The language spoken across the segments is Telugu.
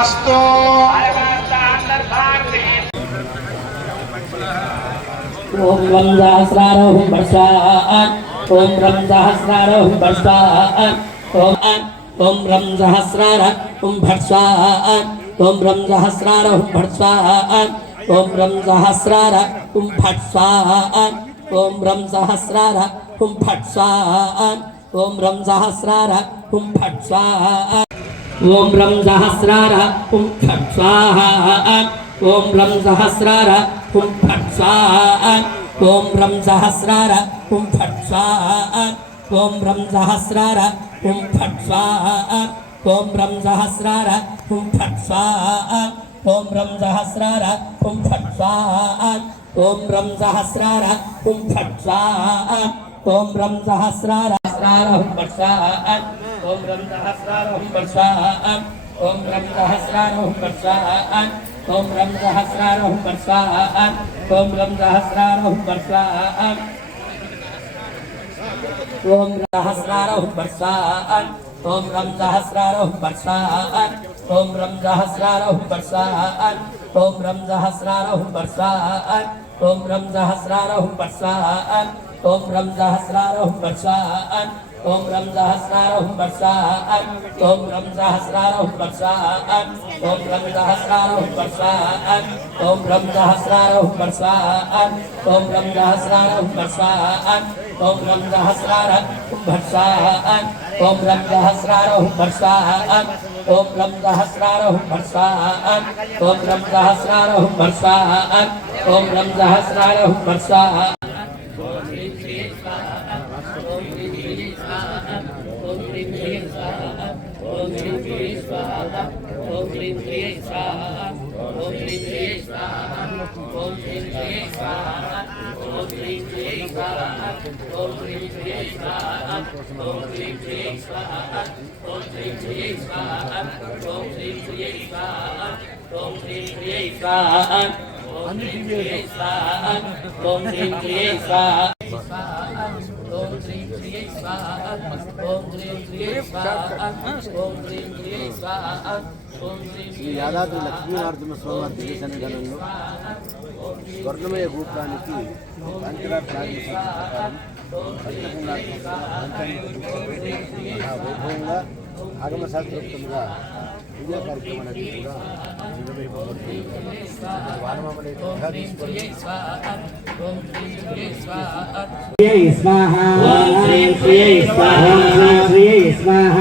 तथास्तु। ओम रं सहस्रारोहं वर्षात् ओम रं सहस्रारोहं वर्षात् ओम रं सहस्रारोहं वर्षात् ओम रं सहस्रारोहं वर्षात् ओम रं सहस्रारोहं वर्षात् ओम रं सहस्रारोहं वर्षात् ओम रं सहस्रारोहं वर्षात् ओम रं सहस्रारोहं वर्षात् ओम रं सहस्रारोहं वर्षात् ओम रं सहस्रारोहं वर्षात् ओम रं सहस्रारोहं वर्षात् ओम रं सहस्रारोहं वर्षात् ओम रं सहस्रारोहं वर्षात् ओम रं सहस्रारोहं वर्षात् ओम रं सहस्रारोहं वर्षात् ओम रं सहस्रारोहं वर्षात् ओम रं सहस्रारोहं वर्षात् ओम रं सहस्रारोहं वर्षात् ओम रं सहस्रारोहं वर्षात् ओम सहस्रारोहं वर्षात् ओम रं सहस्रारोहं वर्षात् ओम रं सहस्रारोहं वर्षात् ओम रं सहस्रारोहं वर्षात् ओम रं सहस्रारोहं वर्षात् ओम रं सहस्रारोहं वर्षात् ओम रं सहस्रारोहं वर्षात् ओम रं सहस्रारोहं वर्षात् ओम रं सहस्रारोहं वर्षात् ओम रं सहस्रारोहं वर्षात् ओम रं सहस्रारोहं वर्षात् ओम रं सहस्रारोहं वर्षात् ओम रं सहस्रारोहं वर्षात् ओम रं सहस्रारोहं वर्षात् ओम रं सहस्रारोहं वर्षात् ओम रं सहस्रारोहं वर्षात् ओम ह्रीं क्लीं स्वाहा ओम ह्रीं क्लीं स्वाहा ओम ह्रीं क्लीं स्वाहा ओम ह्रीं क्लीं स्वाहा ओम ह्रीं क्लीं स्वाहा ओम ह्रीं क्लीं स्वाहा ओम ह्रीं क्लीं स्वाहा ओम ह्रीं क्लीं स्वाहा ओम ह्रीं क्लीं स्वाहा ओम ह्रीं क्लीं स्वाहा ओम ह्रीं क्लीं स्वाहा ओम ह्रीं क्लीं स्वाहा ओम ह्रीं क्लीं स्वाहा ओम ह्रीं क्लीं स्वाहा ओम ह्रीं क्लीं स्वाहा ओम శ్రీ యాదాద్రి లక్ష్మీనరసింహ స్వామి దివ్య సన్నిధానంలో స్వర్ణమయ గోపురానికి పంచరా ప్రారంభించిన వైభవంగా ఆగమ శాస్త్రోక్తంగా పూజా కార్యక్రమం అనేది కూడా నిర్వహింపబడుతుంది. వానమామని తీసుకొని ఓం శ్రీ స్వాహ ఓం శ్రీ స్వాహ ఓం శ్రీ స్వాహ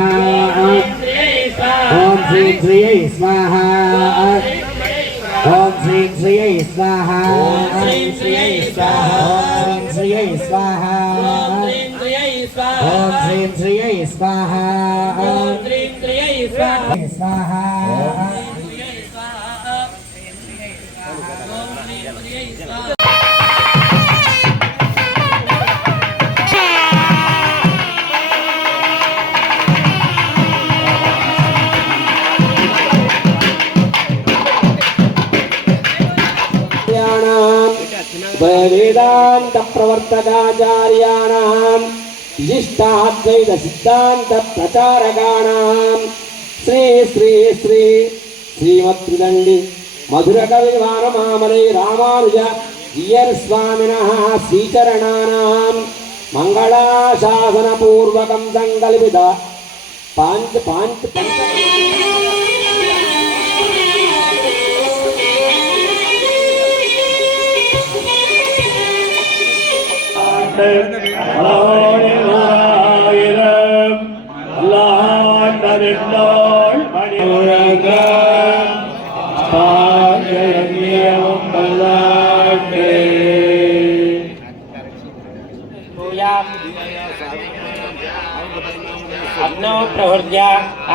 ఓం శ్రీ స్వాహ ఓం శ్రీ స్వాహ ఓం శ్రీ స్వాహ ఓం శ్రీ స్వాహ ఓం శ్రీ స్వాహ वेदांत प्रवर्तकाचार्याणां विशिष्टाद्वैत सिद्धांत प्रचारकाणां श्री श्री श्री श्रीमत्रिदंडी मधुर कवि वानमामले रामानुज जीयर स्वामिनः श्रीचरणानां मंगलाशासन पूर्वकं संकल्पित पांच अग्नौ प्रहृत्या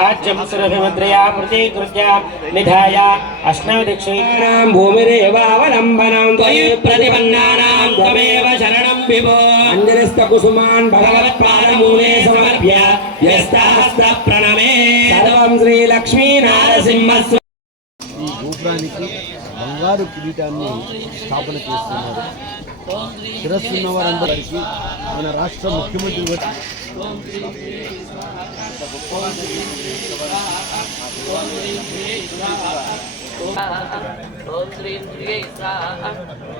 आज्यं सुरभिमुद्रया प्रतिकृत्या निधाय अष्टदिक्षीणां भूमिरेवावलम्बनं त्वयि प्रतिपन्नानां त्वमेव शरणं विभो अञ्जलिस्तकुसुमान् भगवत्पादमूले समर्प्य यस्तास्तप्रणमे सर्वं श्रीलक्ष्मीनारसिंहस्वामी ఈ గోపురానికి బంగారు కిరీటాన్ని స్థాపన చేస్తున్నారు. శిరస్సున్న వారందరికీ మన రాష్ట్ర ముఖ్యమంత్రి ह्रीं क्रियै स्वाहा ॐ श्रीं क्रियै स्वाहा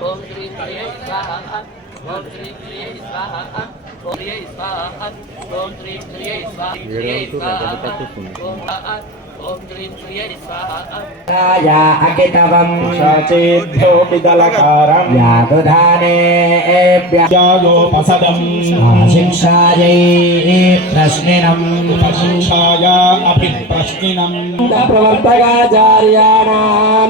ॐ श्रीं क्रियै स्वाहा ॐ श्रीं क्रियै स्वाहा ॐ क्रियै स्वाहा ॐ श्रीं क्रियै स्वाहा क्रियै स्वाहा ॐ श्रीं क्रियै स्वाहा या अकितवं शाचेभ्योऽपि दलकारं यादुधानेभ्योपसदम् शिक्षायै प्रश्निनम् उपशिक्षाया अपि प्रश्निनम् प्रवर्तकाचार्याणां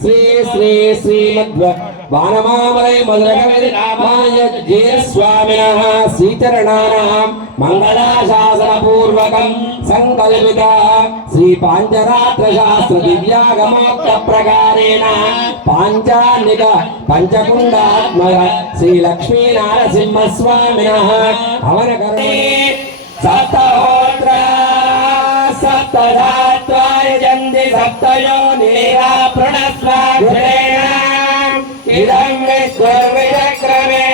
श्री श्री श्रीमद् वानमामलय मधुरकविधि रामाय स्वामिनः श्रीचरणानां मंगलाशासनपूर्वकं संकल्पित श्री पांचरात्र शास्त्र दिव्यागमोक्त प्रकारेण पांचान्निक पंचकुंडात्मक श्री लक्ष्मी नारसिंह स्वामिनः हवन कर्मे सप्तहोत्र सप्तधात्वाय जन्ति सप्तयोनिरा प्रणस्वाक्षरेण इदं विश्वविचक्रमे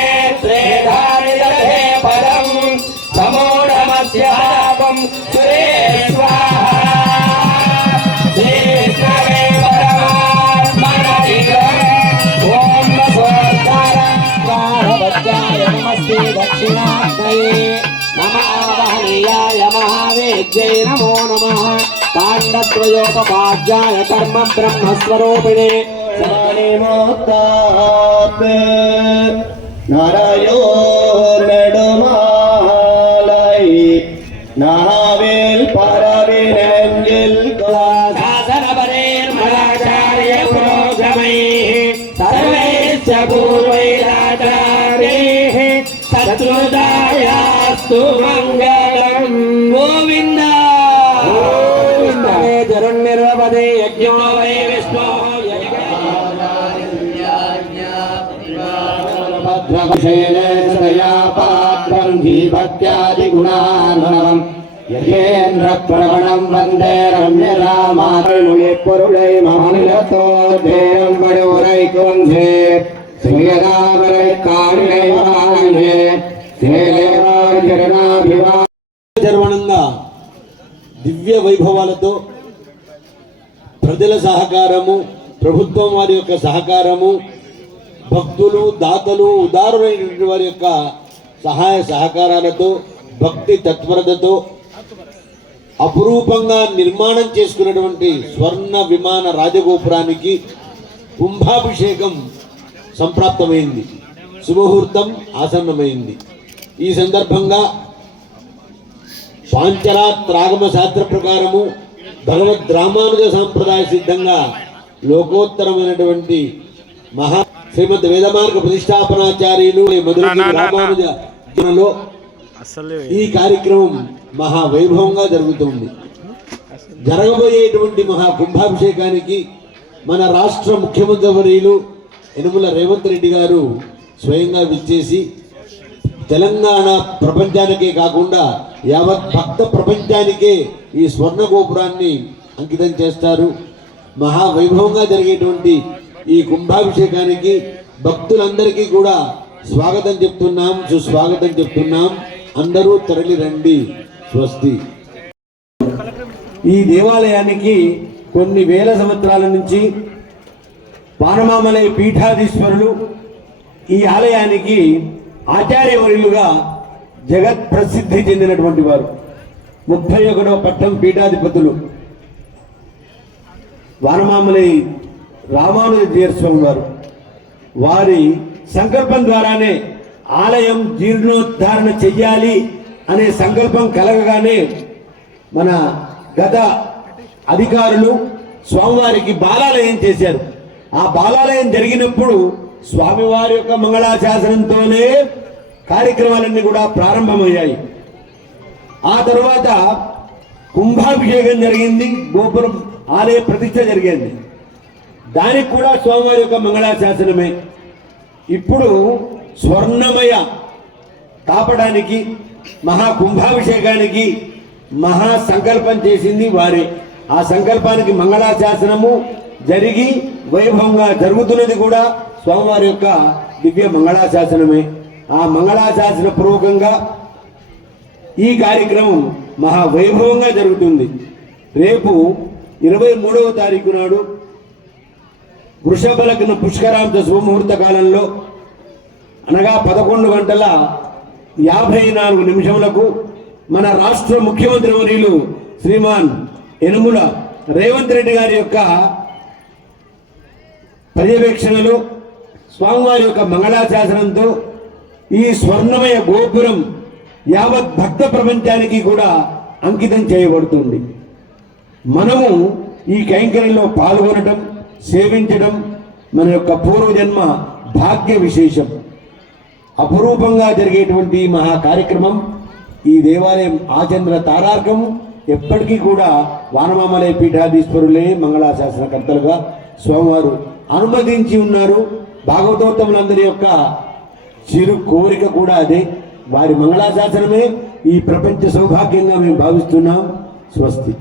त्रेधानि दधे पदं समूढमस्यापं सुरे स्वाहा श्रीकृष्णे परमात्मने ॐ वसोद्धाराय नमस्ते दक्षिणाग्नये नमः वहनीयाय महावेद्यै नमो नमः काण्डत्रयोपपाद्याय कर्म ब्रह्मस्वरूपिणे मोक्तात् नरयोर्नेडुमालै नावेल परविनेंजिल शासनपरेर्मलाचार्य पुरोगमैः सर्वैश्च पूर्वैराचार्यैः शत्रुदायास्तु मङ्गलम् गोविन्द गोविन्द जरुन्निर्वपदे यज्ञो वै विष्णो भद्रवशेनया पात्रं भक्त्यादिगुणार्णवम् यथेन्द्र प्रवणं वन्दे रम्यरामामुळे பொருளை மாநிலத்தோ தேரம் படுவரைக்குவந்தே சுயதாமரை காணினை வாணினே சேலேவார் జరణాభివా జర్వణంగా దివ్య వైభవాలతో ప్రజల సహకారము ప్రభుత్వం వారి యొక్క సహకారము భక్తులు దాతలు ఉదారులైనటువంటి వారి యొక్క సహాయ సహకారాలతో భక్తి తత్పరతతో అపురూపంగా నిర్మాణం చేసుకున్నటువంటి స్వర్ణ విమాన రాజగోపురానికి కుంభాభిషేకం సంప్రాప్తమైంది. శుభముహూర్తం ఆసన్నమైంది. ఈ సందర్భంగా పాంచరాత్రాగమ శాస్త్ర ప్రకారము భగవద్ రామానుజ సాంప్రదాయ సిద్ధంగా లోకోత్తరమైనటువంటి మహా శ్రీమద్ వేదమార్గ ప్రతిష్టాపనాచార్యులు మధుర రామానుజ జనలో ఈ కార్యక్రమం మహావైభవంగా జరుగుతుంది. జరగబోయేటువంటి మహా కుంభాభిషేకానికి మన రాష్ట్ర ముఖ్యమంత్రి వర్యులు యనమల రేవంత్ రెడ్డి గారు స్వయంగా విచ్చేసి తెలంగాణ ప్రపంచానికే కాకుండా యావత్ భక్త ప్రపంచానికే ఈ స్వర్ణ గోపురాన్ని అంకితం చేస్తారు. మహావైభవంగా జరిగేటువంటి ఈ కుంభాభిషేకానికి భక్తులందరికీ కూడా స్వాగతం చెప్తున్నాం, సుస్వాగతం చెప్తున్నాం. అందరూ తరలి రండి. స్వస్తి. ఈ దేవాలయానికి కొన్ని వేల సంవత్సరాల నుంచి పానమామలై పీఠాధీశ్వరులు ఈ ఆలయానికి ఆచార్యవర్యులుగా జగత్ ప్రసిద్ధి చెందినటువంటి వారు. 31వ పట్టం పీఠాధిపతులు వానమామలై రామానుజ స్వామి వారు. వారి సంకల్పం ద్వారానే ఆలయం జీర్ణోద్ధారణ చెయ్యాలి అనే సంకల్పం కలగగానే మన గత అధికారులు స్వామివారికి బాలాలయం చేశారు. ఆ బాలాలయం జరిగినప్పుడు స్వామివారి యొక్క మంగళాశాసనంతోనే కార్యక్రమాలన్నీ కూడా ప్రారంభమయ్యాయి. ఆ తర్వాత కుంభాభిషేకం జరిగింది, గోపురం ఆలయ ప్రతిష్ఠ జరిగింది. దానికి కూడా స్వామివారి యొక్క మంగళాశాసనమే. ఇప్పుడు స్వర్ణమయ తాపడానికి మహా కుంభాభిషేకానికి మహా సంకల్పం చేసింది వారే. ఆ సంకల్పానికి మంగళాశాసనము జరిగి వైభవంగా జరుగుతున్నది కూడా స్వామివారి యొక్క దివ్య మంగళాశాసనమే. ఆ మంగళాశాసన పూర్వకంగా ఈ కార్యక్రమం మహా వైభవంగా జరుగుతుంది. రేపు 23వ తారీఖు నాడు వృషభ లగ్న పుష్కరాంత శుభముహూర్త కాలంలో అనగా 11:54 మన రాష్ట్ర ముఖ్యమంత్రి వర్యులు శ్రీమాన్ యనుమల రేవంత్ రెడ్డి గారి యొక్క పర్యవేక్షణలో స్వామివారి యొక్క మంగళాశాసనంతో ఈ స్వర్ణమయ గోపురం యావత్ భక్త ప్రపంచానికి కూడా అంకితం చేయబడుతుంది. మనము ఈ కైంకర్యంలో పాల్గొనటం, సేవించడం మన యొక్క పూర్వజన్మ భాగ్య విశేషం. అపురూపంగా జరిగేటువంటి మహా కార్యక్రమం ఈ దేవాలయం ఆచంద్ర తారార్కం. ఎప్పటికీ కూడా వానమామలయ పీఠాధీశ్వరులే మంగళాశాసనకర్తలుగా స్వామివారు అనుమతించి ఉన్నారు. భాగవతోత్తములందరి యొక్క చిరు కోరిక కూడా అదే. వారి మంగళాశాసనమే ఈ ప్రపంచ సౌభాగ్యంగా మేము భావిస్తున్నాం. స్వస్తి.